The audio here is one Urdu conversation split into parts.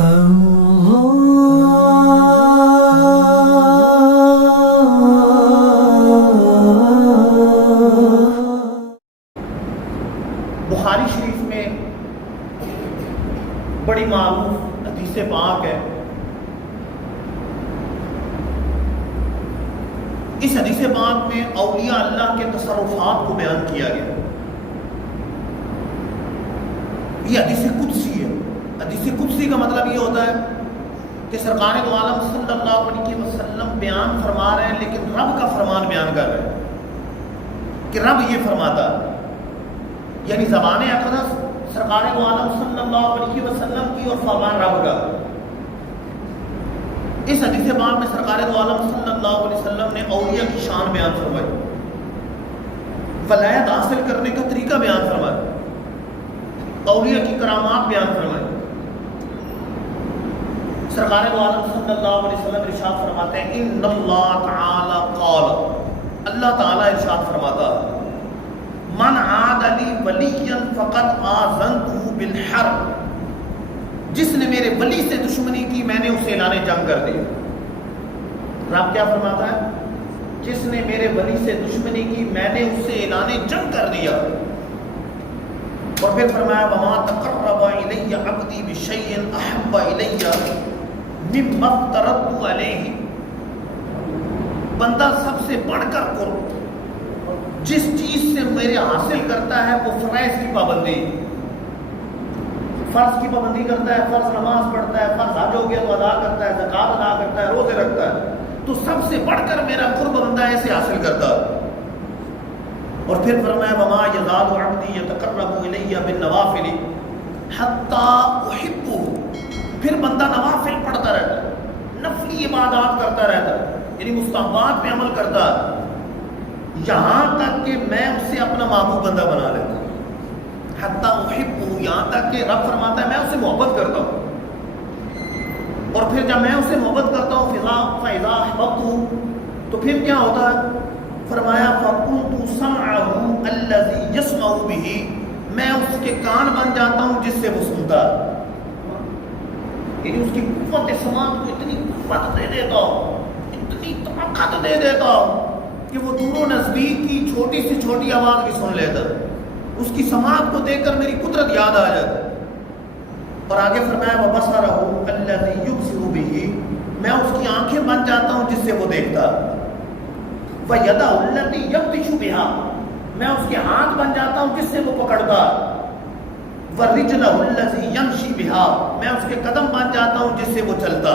بخاری شریف میں بڑی معروف حدیث پاک ہے. اس حدیث پاک میں اولیاء اللہ کے تصرفات کو بیان کیا گیا. یہ حدیث قدسی ہے. حدیث قدسی کا مطلب یہ ہوتا ہے کہ سرکار دو عالم صلی اللہ علیہ وسلم بیان فرما رہے ہیں لیکن رب کا فرمان بیان کر رہے ہیں کہ رب یہ فرماتا ہے. یعنی زبان اقدس سرکار دو عالم صلی اللہ علیہ وسلم کی اور فرمان رب کا. اس حدیث پاک میں سرکار دو عالم صلی اللہ علیہ وسلم نے اولیاء کی شان بیان فرمائی, ولایت حاصل کرنے کا طریقہ بیان فرمایا, اولیاء کی کرامات بیان فرمائی. سرکار دو عالم صلی اللہ علیہ وسلم ارشاد فرماتے ہیں ان اللہ تعالی قال, اللہ تعالی ارشاد فرماتا ہے من عاد لی ولیا فقد آذنته بالحرب, جس نے میرے ولی سے دشمنی کی میں نے اسے اعلان جنگ کر دی. رب کیا فرماتا ہے؟ جس نے میرے ولی سے دشمنی کی میں نے اسے اعلان جنگ کر دیا. اور پھر فرمایا وما تقرب الی عبدی بشیء احب الی مما افترضت علیہ, بندہ سب سے بڑھ کر قرب جس چیز سے میرے حاصل کرتا ہے وہ فرائض کی پابندی, فرض کی پابندی کرتا ہے, فرض نماز پڑھتا ہے, فرض حج ہو گیا تو ادا کرتا ہے, زکوٰۃ ادا کرتا ہے, روزے رکھتا ہے, تو سب سے بڑھ کر میرا قرب بندہ ایسے حاصل کرتا ہے. اور پھر فرمایا وما یزال عبدی یتقرب الی بالنوافل حتی احبہ, پھر بندہ نوافل پڑھتا رہتا ہے, نفلی عبادات کرتا رہتا ہے, یعنی مستحبات پہ عمل کرتا ہے, یہاں تک کہ میں اسے اپنا محبوب بندہ بنا لیتا ہوں. حتی احبہ, یہاں تک کہ رب فرماتا ہے میں اسے محبت کرتا ہوں. اور پھر جب میں اسے محبت کرتا ہوں فاذا احببتہ, تو پھر کیا ہوتا ہے؟ فرمایا فکنت سمعہ الذی یسمع بہ, میں اس کے کان بن جاتا ہوں جس سے وہ سنتا ہے. یعنی اس کی قوت سماعت کو اتنی قوت دے دیتا ہوں, اتنی طاقت دے دیتا ہوں کہ وہ دور و نزدیک کی چھوٹی سے چھوٹی آواز بھی سن لیتا ہے. اس کی سماعت کو دیکھ کر میری قدرت یاد آ جاتی. اور آگے فرمایا وَبَصَرَهُ الَّذِي يُبْصِرُ بِهِ, میں اس کی آنکھیں بن جاتا ہوں جس سے وہ دیکھتا. وَيَدَهُ الَّتِي يَبْطِشُ بِهَا, میں اس کے ہاتھ بن جاتا ہوں جس سے وہ پکڑتا. وَرِجْلَهُ الَّذِي يَمْشِي بِهَا, میں اس کے قدم بن جاتا ہوں جس سے وہ چلتا.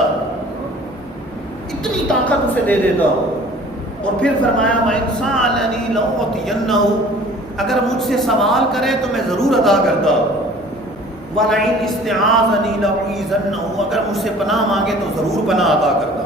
اتنی طاقت اسے دے دیتا ہوں. اور پھر فرمایا وَإِنْ سَأَلَنِي لَأُعْطِيَنَّهُ, اگر مجھ سے سوال کرے تو میں ضرور عطا کرتا. وَلَئِنْ اسْتَعَاذَنِي لَأُعِيذَنَّهُ, اگر مجھ سے پناہ مانگے تو ضرور پناہ عطا کرتا.